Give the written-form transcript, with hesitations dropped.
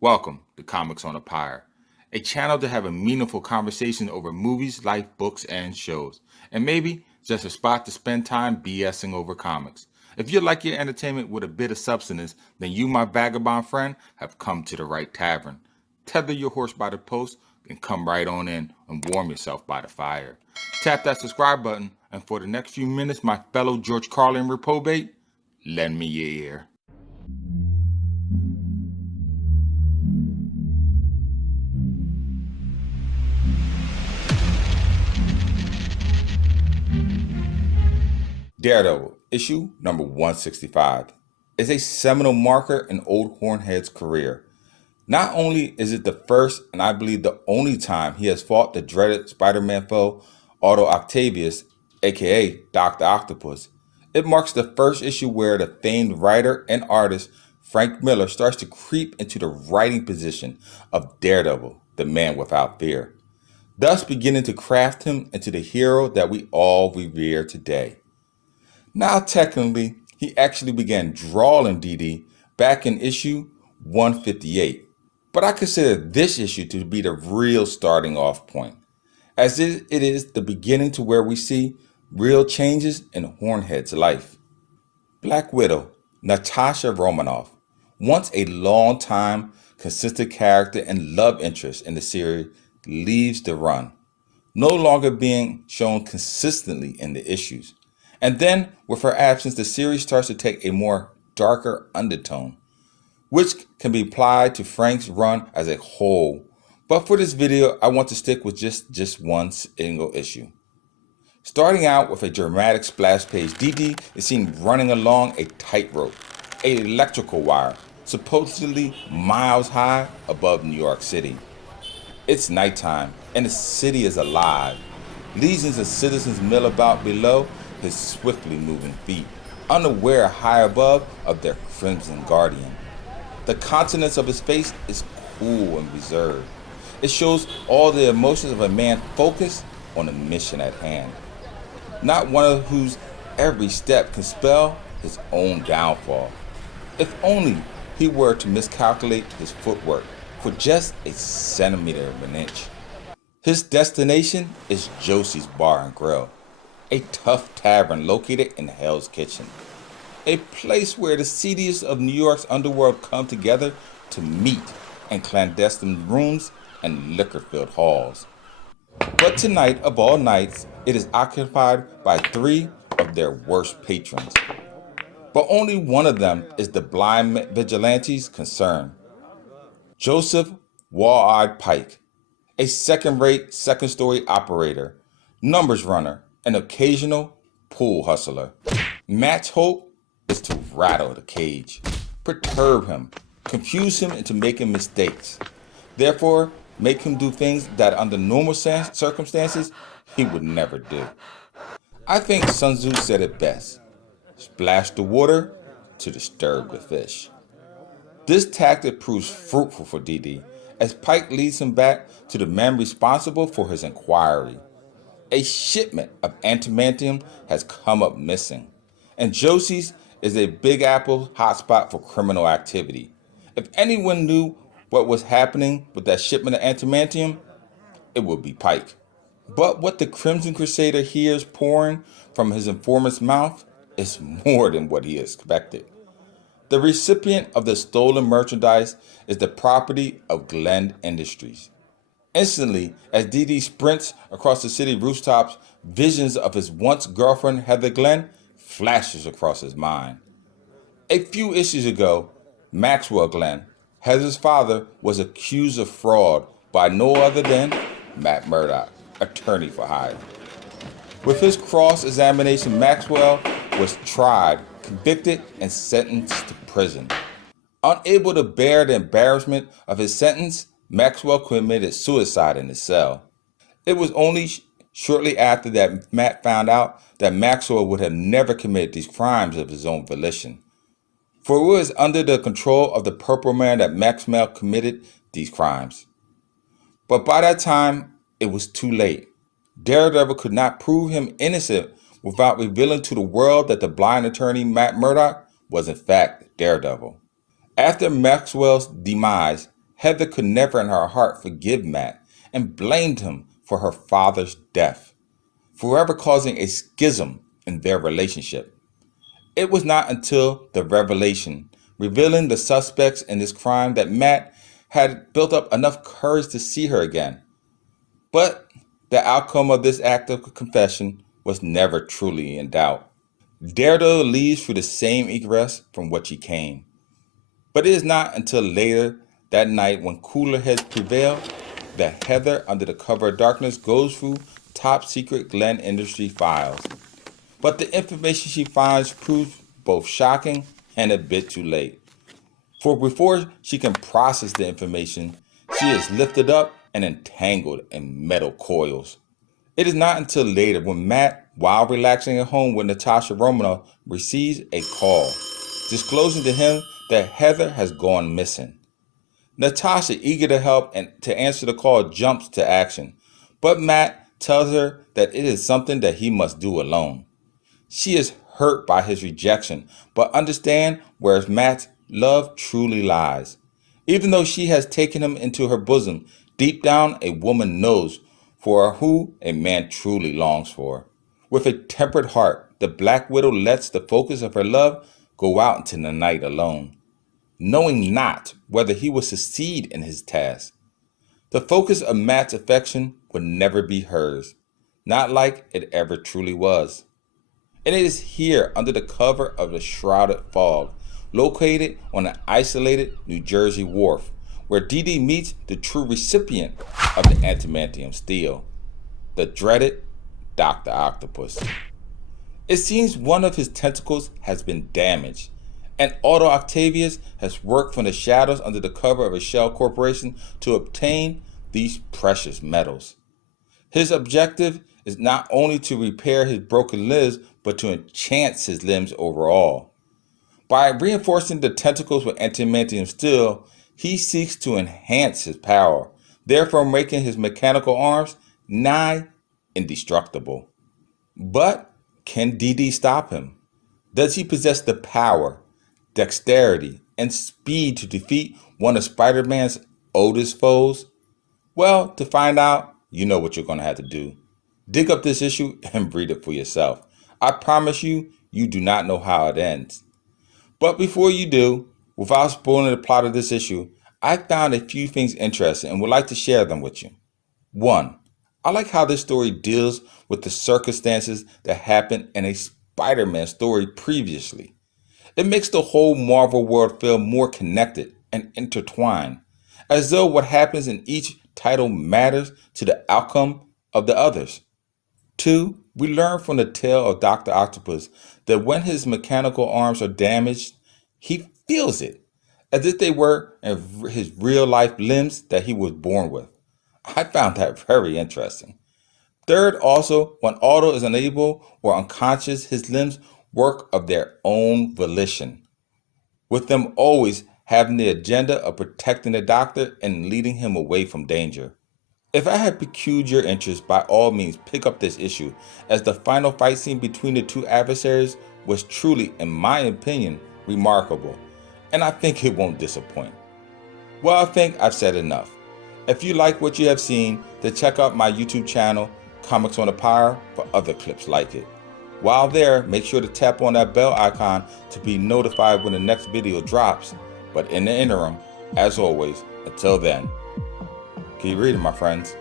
Welcome to Comics on a Pyre, a channel to have a meaningful conversation over movies, life, books, and shows, and maybe just a spot to spend time BSing over comics. If you like your entertainment with a bit of substance, then you, my vagabond friend, have come to the right tavern. Tether your horse by the post and come right on in and warm yourself by the fire. Tap that subscribe button, and for the next few minutes, my fellow George Carlin reprobate, lend me your ear. DareDevil, issue number 165, is a seminal marker in Old Hornhead's career. Not only is it the first and I believe the only time he has fought the dreaded Spider-Man foe Otto Octavius, aka Dr. Octopus, it marks the first issue where the famed writer and artist Frank Miller starts to creep into the writing position of Daredevil, the man without fear, thus beginning to craft him into the hero that we all revere today. Now, technically, he actually began drawing DD back in issue 158, but I consider this issue to be the real starting off point, as it is the beginning to where we see real changes in Hornhead's life. Black Widow, Natasha Romanoff, once a long-time consistent character and love interest in the series, leaves the run, no longer being shown consistently in the issues. And then, with her absence, the series starts to take a more darker undertone, which can be applied to Frank's run as a whole. But for this video, I want to stick with just one single issue. Starting out with a dramatic splash page, DD is seen running along a tightrope, an electrical wire, supposedly miles high above New York City. It's nighttime, and the city is alive. Legions of citizens mill about below his swiftly moving feet, unaware high above of their crimson guardian. The countenance of his face is cool and reserved. It shows all the emotions of a man focused on the mission at hand, not one of whose every step can spell his own downfall. If only he were to miscalculate his footwork for just a centimeter of an inch. His destination is Josie's Bar and Grill, a tough tavern located in Hell's Kitchen, a place where the seediest of New York's underworld come together to meet in clandestine rooms and liquor-filled halls. But tonight, of all nights, it is occupied by three of their worst patrons. But only one of them is the blind vigilante's concern. Joseph Wall-Eyed Pike, a second-rate, second-story operator, numbers runner, an occasional pool hustler. Matt's hope is to rattle the cage, perturb him, confuse him into making mistakes, therefore make him do things that under normal circumstances he would never do. I think Sun Tzu said it best: splash the water to disturb the fish. This tactic proves fruitful for DD as Pike leads him back to the man responsible for his inquiry. A shipment of antimantium has come up missing, and Josie's is a Big Apple hotspot for criminal activity. If anyone knew what was happening with that shipment of antimantium, it would be Pike. But what the Crimson Crusader hears pouring from his informant's mouth is more than what he expected. The recipient of the stolen merchandise is the property of Glen Industries. Instantly, as DD sprints across the city rooftops, visions of his once girlfriend Heather Glenn flashes across his mind. A few issues ago, Maxwell Glenn, Heather's father, was accused of fraud by no other than Matt Murdock, attorney for hire. With his cross-examination, Maxwell was tried, convicted, and sentenced to prison. Unable to bear the embarrassment of his sentence, Maxwell committed suicide in his cell. It was only shortly after that Matt found out that Maxwell would have never committed these crimes of his own volition. For it was under the control of the Purple Man that Maxwell committed these crimes. But by that time, it was too late. Daredevil could not prove him innocent without revealing to the world that the blind attorney Matt Murdock was in fact Daredevil. After Maxwell's demise, Heather could never in her heart forgive Matt and blamed him for her father's death, forever causing a schism in their relationship. It was not until the revelation, revealing the suspects in this crime, that Matt had built up enough courage to see her again. But the outcome of this act of confession was never truly in doubt. Daredevil leaves through the same egress from which he came. But it is not until later that night, when cooler heads prevail, that Heather, under the cover of darkness, goes through top secret Glen Industry files. But the information she finds proves both shocking and a bit too late. For before she can process the information, she is lifted up and entangled in metal coils. It is not until later, when Matt, while relaxing at home with Natasha Romanoff, receives a call, disclosing to him that Heather has gone missing. Natasha, eager to help and to answer the call, jumps to action, but Matt tells her that it is something that he must do alone. She is hurt by his rejection, but understands where Matt's love truly lies. Even though she has taken him into her bosom, deep down a woman knows for who a man truly longs for. With a tempered heart, the Black Widow lets the focus of her love go out into the night alone, knowing not whether he will succeed in his task. The focus of Matt's affection would never be hers, not like it ever truly was. And it is here, under the cover of the shrouded fog, located on an isolated New Jersey wharf, where Dee Dee meets the true recipient of the adamantium steel, the dreaded Dr. Octopus. It seems one of his tentacles has been damaged, and Otto Octavius has worked from the shadows under the cover of a shell corporation to obtain these precious metals. His objective is not only to repair his broken limbs, but to enhance his limbs overall. By reinforcing the tentacles with adamantium steel, he seeks to enhance his power, therefore making his mechanical arms nigh indestructible. But can Dee Dee stop him? Does he possess the power, dexterity, and speed to defeat one of Spider-Man's oldest foes? Well, to find out, you know what you're going to have to do. Dig up this issue and read it for yourself. I promise you, you do not know how it ends. But before you do, without spoiling the plot of this issue, I found a few things interesting and would like to share them with you. 1. I like how this story deals with the circumstances that happened in a Spider-Man story previously. It makes the whole Marvel world feel more connected and intertwined, as though what happens in each title matters to the outcome of the others. 2. We learn from the tale of Dr. Octopus that when his mechanical arms are damaged, he feels it, as if they were his real-life limbs that he was born with. I found that very interesting. 3rd, also, when Otto is unable or unconscious, his limbs work of their own volition, with them always having the agenda of protecting the doctor and leading him away from danger. If I had piqued your interest, by all means pick up this issue, as the final fight scene between the two adversaries was truly, in my opinion, remarkable, and I think it won't disappoint. Well, I think I've said enough. If you like what you have seen, then check out my YouTube channel, Comics on the Pyre, for other clips like it. While there, make sure to tap on that bell icon to be notified when the next video drops. But in the interim, as always, until then, keep reading, my friends.